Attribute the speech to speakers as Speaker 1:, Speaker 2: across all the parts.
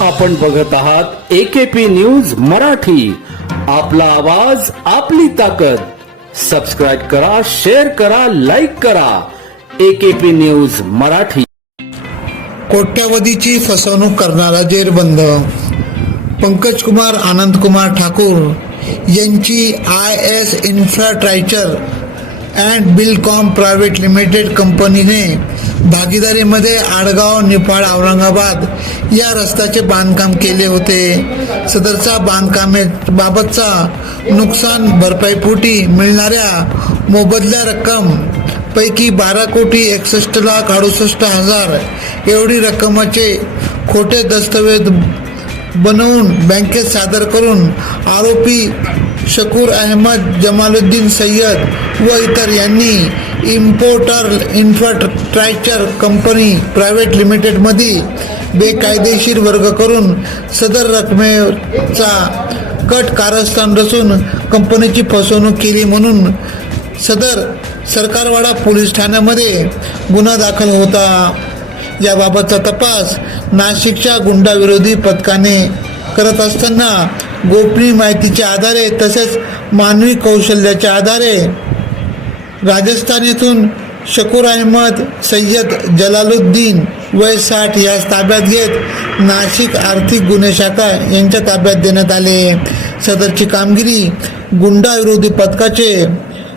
Speaker 1: आपण बघत आहात एकेपी न्यूज मराठी. आपला आवाज आपली ताकद. सबस्क्राईब करा शेअर करा लाईक करा. AKP news Marathi.
Speaker 2: कोट्यावधीची फसवणूक करणारा जेरबंद. पंकज कुमार आनंद कुमार ठाकूर यांची I S infrastructure and Bilcom private limited कंपनीने भागीदारीमध्ये आडगाव निफाड औरंगाबाद या रस्त्याचे बांधकाम केले होते. सदरचा बांधकामे बाबतचा नुकसान भरपाईपोटी मिळणाऱ्या मोबदल्या रक्कम पैकी बारा कोटी एकसष्ट लाख अडुसष्ट हजार एवढी रक्कमाचे खोटे दस्तवेज बनवून बँकेत सादर करून आरोपी शकूर अहमद जमालुद्दीन सय्यद व इतर यांनी इम्पोर्टर इन्फ्रास्ट्रक्चर कंपनी प्रायव्हेट लिमिटेडमध्ये बेकायदेशीर वर्ग करून सदर रकमेचा कट कारस्थान रचून कंपनीची फसवणूक केली म्हणून सदर सरकारवाडा पोलीस ठाण्यामध्ये गुन्हा दाखल होता. याबाबतचा तपास नाशिकच्या गुंडाविरोधी पथकाने करत असताना गोपनीय माहितीच्या आधारे तसेच मानवी कौशल्याच्या आधारे राजस्थान येथून शकूर अहमद सय्यद जलालुद्दीन वय साठ यास ताब्यात घेत नाशिक आर्थिक गुन्हे शाखा यांच्या ताब्यात देण्यात आले. सदरची कामगिरी गुंडा विरोधी पथकाचे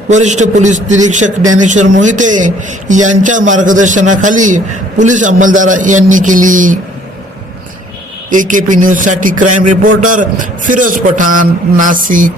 Speaker 2: वरिष्ठ पोलीस निरीक्षक ज्ञानेश्वर मोहिते यांच्या मार्गदर्शनाखाली पोलीस अंमलदार यांनी केली. ए के पी न्यूजसाठी क्राईम रिपोर्टर फिरोज पठाण नाशिक.